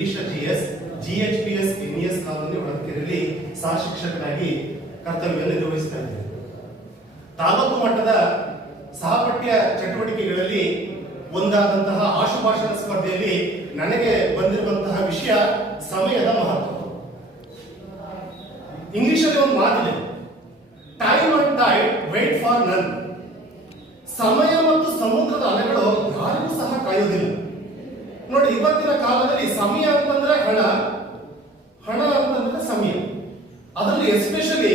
GS, GHPS, NES colony ಹೊಳಲ್ಕೆರೆಯಲ್ಲಿ ಸಹ ಶಿಕ್ಷಕರಾಗಿ ಕರ್ತವ್ಯವನ್ನು ನಿರ್ವಹಿಸ್ತಾ ಇದ್ದೇನೆ. ತಾಲೂಕು ಮಟ್ಟದ ಸಹಪಠ್ಯ ಚಟುವಟಿಕೆಗಳಲ್ಲಿ ಒಂದಾದಂತಹ ಆಶುಭಾಷಣ ಸ್ಪರ್ಧೆಯಲ್ಲಿ ನನಗೆ ಬಂದಿರುವಂತಹ ವಿಷಯ ಸಮಯದ ಮಹತ್ವ. ಇಂಗ್ಲಿಷಲ್ಲಿ ಒಂದು ಮಾತಿದೆ, time and tide wait for none. ಸಮಯ ಮತ್ತು ಸಮುದ್ರದ ಅಲೆಗಳು ಯಾರಿಗೂ ಸಹ ಕಾಯೋದಿಲ್ಲ. ನೋಡಿ, ಇವತ್ತಿನ ಕಾಲದಲ್ಲಿ ಸಮಯ ಅಂತಂದ್ರೆ ಹಣ, ಹಣ ಅಂತಂದ್ರೆ ಸಮಯ. ಅದರಲ್ಲಿ ಎಸ್ಪೆಷಲಿ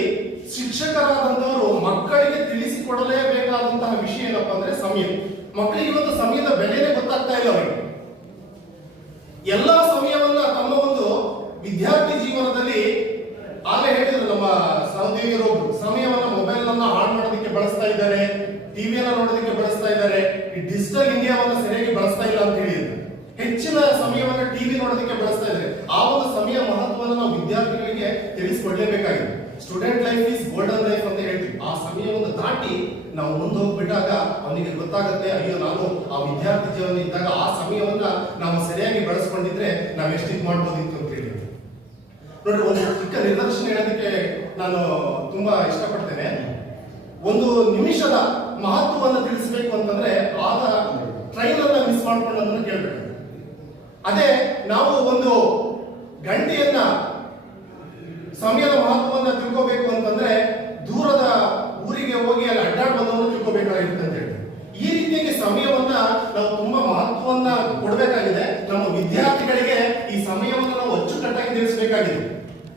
ಶಿಕ್ಷಕರಾದಂತವರು ಮಕ್ಕಳಿಗೆ ತಿಳಿಸಿಕೊಡಲೇಬೇಕಾದಂತಹ ವಿಷಯ ಏನಪ್ಪಾ ಅಂದ್ರೆ ಸಮಯ. ಮಕ್ಕಳಿಗೆ ಇವತ್ತು ಸಮಯದ ಬೆಲೆನೇ ಗೊತ್ತಾಗ್ತಾ ಇಲ್ಲ ಅವರಿಗೆ. ಎಲ್ಲಾ ಸಮಯವನ್ನ ತಮ್ಮ ಒಂದು ವಿದ್ಯಾರ್ಥಿ ಜೀವನದಲ್ಲಿ ಆಗಲೇ ಹೇಳಿದ್ರು ನಮ್ಮ ಸಹೋದ್ಯೋಗಿಗಳು, ಸಮಯವನ್ನ ಮೊಬೈಲ್ ಅನ್ನ ಆನ್ ಮಾಡೋದಕ್ಕೆ ಬಳಸ್ತಾ ಇದ್ದಾರೆ, ಟಿವಿಯನ್ನ ನೋಡೋದಕ್ಕೆ ಬಳಸ್ತಾ ಇದ್ದಾರೆ, ಈ ಡಿಜಿಟಲ್ ಇಂಡಿಯಾವನ್ನ ಸರಿಯಾಗಿ ಬಳಸ್ತಾ ಇಲ್ಲ ಅಂತ ಹೇಳಿದ್ರು. ಹೆಚ್ಚಿನ ಸಮಯವನ್ನ ಟಿವಿ ನೋಡೋದಕ್ಕೆ ಬಳಸ್ತಾ ಇದ್ದಾರೆ. ಆ ಒಂದು ಸಮಯ ಮಹತ್ವವನ್ನು ನಾವು ವಿದ್ಯಾರ್ಥಿಗಳಿಗೆ ತಿಳಿಸಿಕೊಡ್ಲೇಬೇಕಾಗಿದೆ. Student life is golden life ಅಂತ ಹೇಳ್ತೀವಿ. ಆ ಸಮಯವನ್ನು ದಾಟಿ ನಾವು ಮುಂದೆ ಹೋಗ್ಬಿಟ್ಟಾಗ ಅವನಿಗೆ ಗೊತ್ತಾಗುತ್ತೆ, ಅಯ್ಯೋ ನಾನು ಆ ವಿದ್ಯಾರ್ಥಿ ಜೀವನ ಇದ್ದಾಗ ಆ ಸಮಯವನ್ನ ನಾವು ಸರಿಯಾಗಿ ಬಳಸ್ಕೊಂಡಿದ್ರೆ ನಾವ್ ಎಷ್ಟು ಇದು ಮಾಡ್ಬೋದಿತ್ತು ಅಂತ ಹೇಳಿ. ನೋಡ್ರಿ, ಒಂದು ಚಿಕ್ಕ ನಿದರ್ಶನ ಹೇಳೋದಕ್ಕೆ ನಾನು ತುಂಬಾ ಇಷ್ಟಪಡ್ತೇನೆ. ಒಂದು ನಿಮಿಷದ ಮಹತ್ವವನ್ನು ತಿಳಿಸಬೇಕು ಅಂತಂದ್ರೆ ಆಗ ಟ್ರೈನ್ ಅನ್ನ ಮಿಸ್ ಮಾಡ್ಕೊಂಡು ಅದನ್ನು ಕೇಳ್ಬೇಕು. ಅದೇ ನಾವು ಒಂದು ಗಂಟೆಯನ್ನ ಸಮಯದ ಮಹತ್ವವನ್ನ ತಿಳ್ಕೋಬೇಕು ಅಂತಂದ್ರೆ ದೂರದ ಊರಿಗೆ ಹೋಗಿ ಅಲ್ಲಿ ಅಡ್ಡಾಡ್ ಬಂದವನ್ನ ತಿಳ್ಕೋಬೇಕಾಗಿರುತ್ತೆ ಅಂತ ಹೇಳಿ. ಈ ರೀತಿಯಾಗಿ ಸಮಯವನ್ನ ನಾವು ತುಂಬಾ ಮಹತ್ವವನ್ನ ಕೊಡಬೇಕಾಗಿದೆ. ನಮ್ಮ ವಿದ್ಯಾರ್ಥಿಗಳಿಗೆ ಈ ಸಮಯವನ್ನು ನಾವು ಅಚ್ಚುಕಟ್ಟಾಗಿ ತಿಳಿಸಬೇಕಾಗಿದೆ.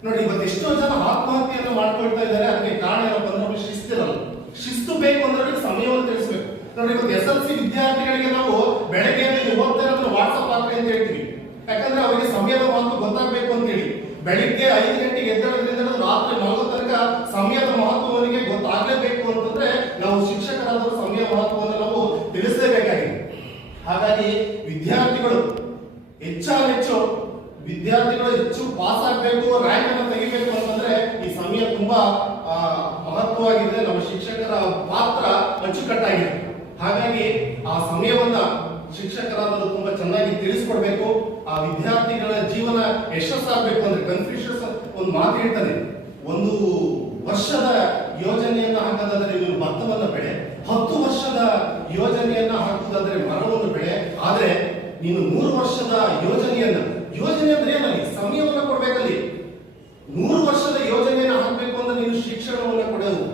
ನೋಡಿ, ಇವತ್ತು ಎಷ್ಟೋ ಜನ ಆತ್ಮಹತ್ಯೆಯನ್ನು ಮಾಡ್ಕೊಳ್ತಾ ಇದ್ದಾರೆ. ಅದಕ್ಕೆ ಕಾರಣ ಏನಪ್ಪ ಅಂದ್ರೆ ಅವ್ರಿಗೆ ಶಿಸ್ತಿರಲ್ಲ. ಶಿಸ್ತು ಬೇಕು ಅಂದ್ರೆ ಸಮಯವನ್ನು ತಿಳಿಸಬೇಕು. ನೋಡಿ, ಇವತ್ತು SLC ವಿದ್ಯಾರ್ಥಿಗಳಿಗೆ ನಾವು ಬೆಳಗ್ಗೆ ಓದ್ತಾ ಇರೋದ್ರ ವಾಟ್ಸ್ಆಪ್ ಹಾಕಿ ಅಂತ ಹೇಳ್ತೀವಿ. ಯಾಕಂದ್ರೆ ಅವರಿಗೆ ಸಮಯದ ಮಹತ್ವ ಗೊತ್ತಾಗಬೇಕು ಅಂತ ಹೇಳಿ. ಬೆಳಿಗ್ಗೆ 5 ಗಂಟೆಗೆ ಎದ್ದೇಳೋದ್ರಿಂದ ರಾತ್ರಿ ಮಲಗೋ ತನಕ ಸಮಯದ ಮಹತ್ವವನಿಗೆ ಗೊತ್ತಾಗಲೇಬೇಕು ಅಂತಂದ್ರೆ ನಾವು ಶಿಕ್ಷಕರಾದ ಸಮಯ ಮಹತ್ವವನ್ನು ನಾವು ತಿಳಿಸಲೇಬೇಕಾಗಿದೆ. ಹಾಗಾಗಿ ವಿದ್ಯಾರ್ಥಿಗಳು ಹೆಚ್ಚು ಪಾಸ್ ಆಗಬೇಕು, ರ್ಯಾಂಕ್ ಅನ್ನು ತೆಗಿಬೇಕು ಅಂತಂದ್ರೆ ಈ ಸಮಯ ತುಂಬಾ ಮಹತ್ವವಾಗಿದೆ. ನಮ್ಮ ಶಿಕ್ಷಕರ ಪಾತ್ರ ಅಚ್ಚುಕಟ್ಟಾಗಿದೆ. ಹಾಗಾಗಿ ಆ ಸಮಯವನ್ನ ಶಿಕ್ಷಕರಾದರು ತುಂಬಾ ಚೆನ್ನಾಗಿ ತಿಳಿಸ್ಕೊಡ್ಬೇಕು. ಆ ವಿದ್ಯಾರ್ಥಿಗಳ ಜೀವನ ಯಶಸ್ಸಾಗಬೇಕು ಅಂದ್ರೆ ಕನ್ಫ್ಯೂಷನ್ಸ್ ಒಂದು ಮಾತು ಹೇಳ್ತಾನೆ, ಒಂದು ವರ್ಷದ ಯೋಜನೆಯನ್ನ ಹಾಕೋದಾದ್ರೆ ನೀವು ಭತ್ತವನ್ನ ಬೆಳೆ, 10 ವರ್ಷದ ಯೋಜನೆಯನ್ನ ಹಾಕುವುದಾದ್ರೆ ಮರವನ್ನು ಬೆಳೆ, ಆದ್ರೆ ನೀನು 3 ವರ್ಷದ ಯೋಜನೆ ಅಂದ್ರೆ ಏನಲ್ಲಿ ಸಮಯವನ್ನ ಕೊಡ್ಬೇಕಲ್ಲಿ. 100 ವರ್ಷದ ಯೋಜನೆಯನ್ನ ಹಾಕಬೇಕು ಅಂದ್ರೆ ನೀನು ಶಿಕ್ಷಣವನ್ನ ಕೊಡೋದು.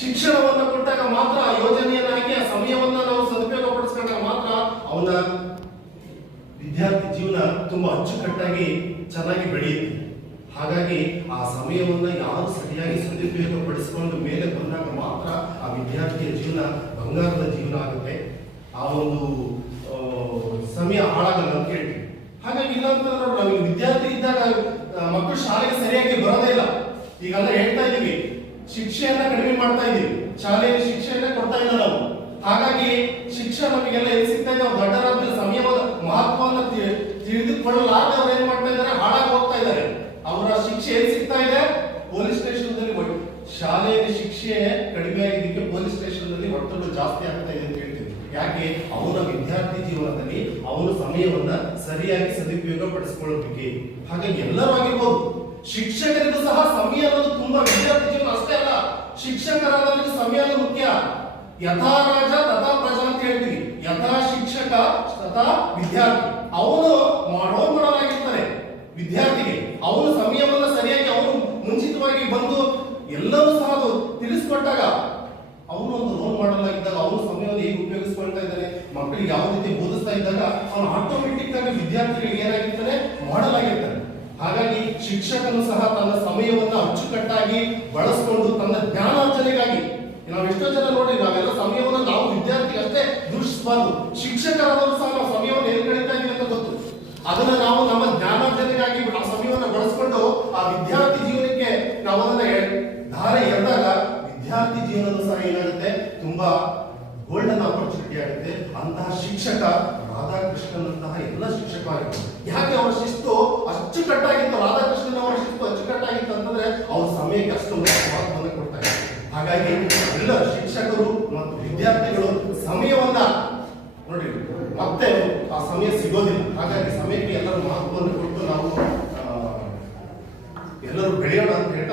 ಶಿಕ್ಷಣವನ್ನ ಕೊಟ್ಟಾಗ ಮಾತ್ರ ಆ ಯೋಜನೆಯನ್ನ ಹಾಕಿ ಆ ಸಮಯವನ್ನ ನಾವು ಸದುಪಯೋಗ ಪಡಿಸಿಕೊಂಡಾಗ ಮಾತ್ರ ಅವನ ವಿದ್ಯಾರ್ಥಿ ಜೀವನ ತುಂಬಾ ಅಚ್ಚುಕಟ್ಟಾಗಿ ಚೆನ್ನಾಗಿ ಬೆಳೆಯುತ್ತೆ. ಹಾಗಾಗಿ ಆ ಸಮಯವನ್ನ ಯಾರು ಸರಿಯಾಗಿ ಸದುಪಯೋಗ ಪಡಿಸಿಕೊಂಡು ಮೇಲೆ ಬಂದಾಗ ಮಾತ್ರ ಆ ವಿದ್ಯಾರ್ಥಿಯ ಜೀವನ ಬಂಗಾರದ ಜೀವನ ಆಗುತ್ತೆ. ಆ ಒಂದು ಸಮಯ ಹಾಳಾಗಲ್ಲ ಅಂತ ಹೇಳ್ತೀವಿ. ಹಾಗಾಗಿ ಇಲ್ಲ ಅಂತ ನೋಡ್ರಿ, ನಾವು ವಿದ್ಯಾರ್ಥಿ ಇದ್ದಾಗ ಮಕ್ಕಳು ಶಾಲೆಗೆ ಸರಿಯಾಗಿ ಬರೋದೇ ಇಲ್ಲ. ಈಗೆಲ್ಲ ಹೇಳ್ತಾ ಇದೀವಿ, ಶಿಕ್ಷೆಯನ್ನ ಕಡಿಮೆ ಮಾಡ್ತಾ ಇದೀವಿ, ಶಾಲೆಯಲ್ಲಿ ಶಿಕ್ಷೆಯನ್ನ ಕೊಡ್ತಾ ಇಲ್ಲ ನಾವು. ಹಾಗಾಗಿ ಶಿಕ್ಷೆ ನಮಗೆಲ್ಲ ಎಲ್ಲಿ ಸಿಗ್ತಾ ಇದೆ, ನಾವು ದೊಡ್ಡರಾದ ಸಮಯದ ಮಹತ್ವವನ್ನು ತಿಳಿದುಕೊಳ್ಳಲಾರದೆ ಅವ್ರು ಏನ್ ಮಾಡ್ತಾ ಇದ್ದಾರೆ, ಹಾಳಾಗಿ ಹೋಗ್ತಾ ಇದ್ದಾರೆ. ಅವರ ಶಿಕ್ಷೆ ಎಲ್ಲಿ ಸಿಗ್ತಾ ಇದೆ, ಪೊಲೀಸ್ ಸ್ಟೇಷನ್ ದಲ್ಲಿ. ಶಾಲೆಯಲ್ಲಿ ಶಿಕ್ಷೆ ಕಡಿಮೆ ಆಗಿದ್ದಕ್ಕೆ ಪೊಲೀಸ್ ಸ್ಟೇಷನ್ ನಲ್ಲಿ ಒತ್ತಡ ಜಾಸ್ತಿ ಆಗ್ತಾ ಇದೆ ಅಂತ ಹೇಳ್ತೀವಿ. ಯಾಕೆ? ಅವನ ವಿದ್ಯಾರ್ಥಿ ಜೀವನದಲ್ಲಿ ಅವನು ಸಮಯವನ್ನ ಸರಿಯಾಗಿ ಸದುಪಯೋಗ ಪಡಿಸಿಕೊಳ್ಳೋದಕ್ಕೆ. ಹಾಗಾಗಿ ಎಲ್ಲರೂ ಆಗಿರ್ಬೋದು, ಶಿಕ್ಷಕರಿಗೂ ಸಹ ಸಮಯ ಅನ್ನೋದು ತುಂಬಾ, ವಿದ್ಯಾರ್ಥಿ ಜೀವನ ಅಷ್ಟೇ ಅಲ್ಲ, ಶಿಕ್ಷಕರಾದವರಿಗೆ ಸಮಯ ಅನ್ನೋದು ಮುಖ್ಯ. ಯಥಾ ರಾಜ ತಥಾ ಪ್ರಜಾ ಅಂತ ಹೇಳ್ತೀವಿ. ಯಥಾ ಶಿಕ್ಷಕ ತಥಾ ವಿದ್ಯಾರ್ಥಿ. ಅವನು ರೋಲ್ ಮಾಡೆಲ್ ಆಗಿರ್ತಾನೆ ವಿದ್ಯಾರ್ಥಿಗೆ. ಅವನು ಸಮಯವನ್ನ ಸರಿಯಾಗಿ ಅವನು ಮುಂಚಿತವಾಗಿ ಬಂದು ಎಲ್ಲರೂ ಸಹ ತಿಳಿಸ್ಕೊಟ್ಟಾಗ ಅವನು ಒಂದು ರೋಲ್ ಮಾಡೆಲ್ ಆಗಿದ್ದಾಗ ಅವನು ಸಮಯವನ್ನು ಹೇಗೆ ಉಪಯೋಗಿಸ್ಕೊಳ್ತಾ ಇದ್ದಾನೆ, ಮಕ್ಕಳಿಗೆ ಯಾವ ರೀತಿ ಬೋಧಿಸ್ತಾ ಇದ್ದಾಗ ಅವನು ಆಟೋಮೆಟಿಕ್ ಆಗಿ ವಿದ್ಯಾರ್ಥಿಗಳಿಗೆ ಏನಾಗಿರ್ತಾನೆ, ಮಾಡೆಲ್ ಆಗಿರ್ತಾನೆ. ಹಾಗಾಗಿ ಶಿಕ್ಷಕನು ಸಹ ತನ್ನ ಸಮಯವನ್ನ ಅಚ್ಚುಕಟ್ಟಾಗಿ ಬಳಸಿಕೊಂಡು ತನ್ನ ಜ್ಞಾನಾರ್ಜನೆಗಾಗಿ, ನಾವು ಎಷ್ಟೋ ಜನ ನೋಡಿ, ನಾವೆಲ್ಲ ಸಮಯವನ್ನು ನಾವು ವಿದ್ಯಾರ್ಥಿಗೆ ಅಷ್ಟೇ ದೂಷಿಸಬಾರ್ದು. ಶಿಕ್ಷಕರಾದವರು ಸಹ ನಾವು ಸಮಯವನ್ನು ಎಲ್ಲಿ ಕಳೀತಾ ಇದೀವಿ ಅಂತ ಗೊತ್ತು. ಅದನ್ನ ನಾವು ನಮ್ಮ ಜ್ಞಾನಾರ್ಜನೆಗಾಗಿ ಆ ಸಮಯವನ್ನು ಬಳಸಿಕೊಂಡು ಆ ವಿದ್ಯಾರ್ಥಿ ಜೀವನಕ್ಕೆ ನಾವು ಅದನ್ನ ಧಾರೆ ಎರೆದಾಗ ವಿದ್ಯಾರ್ಥಿ ಜೀವನದ ಸಹ ಏನಾಗುತ್ತೆ, ತುಂಬಾ ಗೋಲ್ಡನ್ ಆಪರ್ಚುನಿಟಿ ಆಗುತ್ತೆ. ಅಂತಹ ಶಿಕ್ಷಕ ರಾಧಾಕೃಷ್ಣನಂತಹ ಎಲ್ಲ ಶಿಕ್ಷಕರಾಗಿರ್ತಾರೆ. ಯಾಕೆ ಅವರ ಶಿಸ್ತು ಅಚ್ಚುಕಟ್ಟಾಗಿತ್ತು, ರಾಧಾಕೃಷ್ಣನ್ ಅವರ ಶಿಸ್ತು ಅಚ್ಚುಕಟ್ಟಾಗಿತ್ತು ಅಂತಂದ್ರೆ ಅವ್ರ ಸಮಯಕ್ಕೆ ಅಷ್ಟು ಮಹತ್ವವನ್ನು ಕೊಡ್ತಾರೆ. ಹಾಗಾಗಿ ಎಲ್ಲ ಶಿಕ್ಷಕರು ಮತ್ತು ವಿದ್ಯಾರ್ಥಿಗಳು ಸಮಯವನ್ನ ನೋಡಿ ಮತ್ತೆ ಆ ಸಮಯ ಸಿಗೋದಿಲ್ಲ. ಹಾಗಾಗಿ ಸಮಯಕ್ಕೆ ಎಲ್ಲರೂ ಮಹತ್ವವನ್ನು ಕೊಟ್ಟು ನಾವು ಎಲ್ಲರೂ ಬೆಳೆಯೋಣ ಅಂತ ಹೇಳಿ